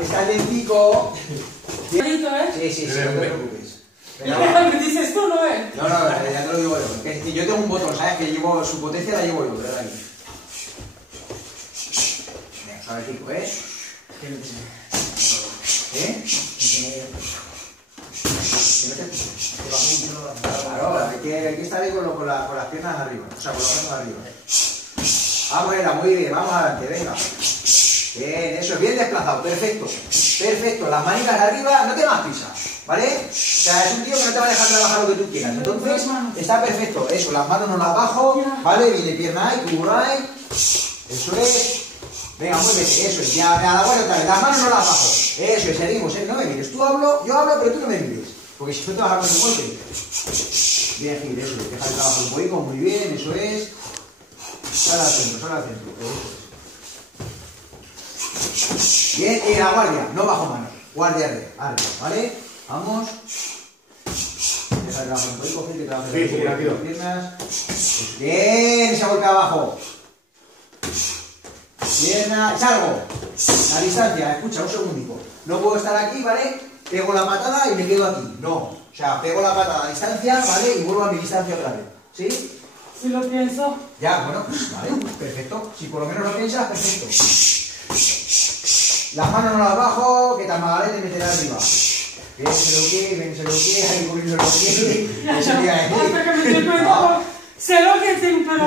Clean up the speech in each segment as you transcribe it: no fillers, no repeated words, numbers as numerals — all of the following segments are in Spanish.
Está lentico. Bonito, ¿eh? Sí, no te preocupes. ¿Me dices tú, no es? No, ya te lo digo yo. Es que yo tengo un botón, ¿sabes? Que llevo su potencia la llevo yo, ¿verdad? Venga, suavecito, ¿eh? Claro, hay que estar ahí con las piernas arriba, o sea, con los brazos arriba. Vamos, Ela, muy bien, vamos adelante, venga. Bien, eso, bien desplazado, perfecto. Perfecto, las manitas de arriba, no te más pisas, ¿vale? O sea, es un tío que no te va a dejar trabajar lo que tú quieras. Entonces, está perfecto, eso, las manos no las bajo, ¿vale? Viene pierna ahí, cubo ahí. Eso es. Venga, muévete, eso es, ya a la vuelta otra vez, las manos no las bajo. Eso es, seguimos, no me mires. Tú hablo, yo hablo, pero tú no me mires. Porque si no te vas a poner un golpe. Bien, Gil, eso es, deja de trabajar un poquito, muy bien, eso es. Sal al centro, eso es. Bien, y la guardia, no bajo manos. Guardia arriba, ¿vale? Vamos. Deja de trabajar un poquito, Gil, que trabaja las piernas. Bien, esa golpe abajo. Pierna, salgo. La distancia, escucha, un segundito. No puedo estar aquí, ¿vale? Pego la patada y me quedo aquí. No. O sea, pego la patada a distancia, ¿vale? Y vuelvo a mi distancia otra vez. ¿Sí? Si lo pienso. Ya, bueno, pues vale, perfecto. Si por lo menos lo piensas, perfecto. Las manos no las bajo, que tal Magalet te meterá arriba. Ven, se lo que, ahí comiendo lo que. Hasta que me estoy cuenta. Sé lo que tengo, pero...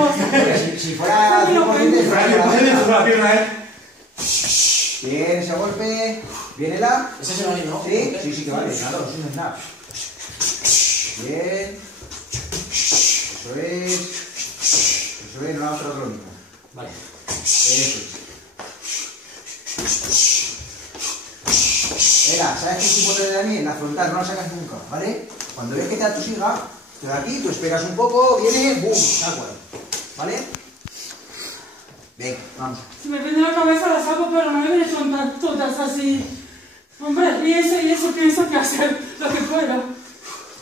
Si fuera... la pierna, ¿eh? Bien, ese golpe. ¿Viene la? Ese se vale, ¿no? Sí, que vale, claro, eso no es nada. Bien. Eso es, no vamos a hacer lo mismo. Vale. Eso es. Era, ¿sabes qué tipo te da a mí? En la frontal no la sacas nunca, ¿vale? Cuando ves que te atosiga, te da aquí, tú esperas un poco, viene, ¡boom! Saco ahí. ¿Vale? Venga, vamos. Si me viene la cabeza la saco, pero no me viene todas así. Hombre, y eso pienso que hacer lo que puedo.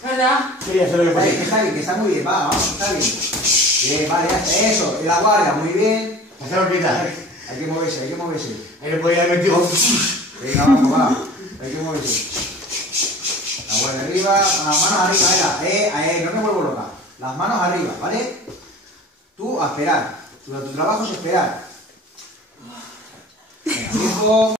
¿Verdad? Quería hacer lo que Vale, pasa. que está bien, vamos, está bien. Bien, vale, ya está. Eso, en la guardia, muy bien. Hacer lo que quitas. Hay que moverse. Ahí le podía haber metido. Venga, vamos, va. Hay que moverse. La guardia arriba, las manos arriba, no me vuelvo loca. Las manos arriba, ¿vale? Tú a esperar. Tu trabajo es esperar. Venga, tiempo.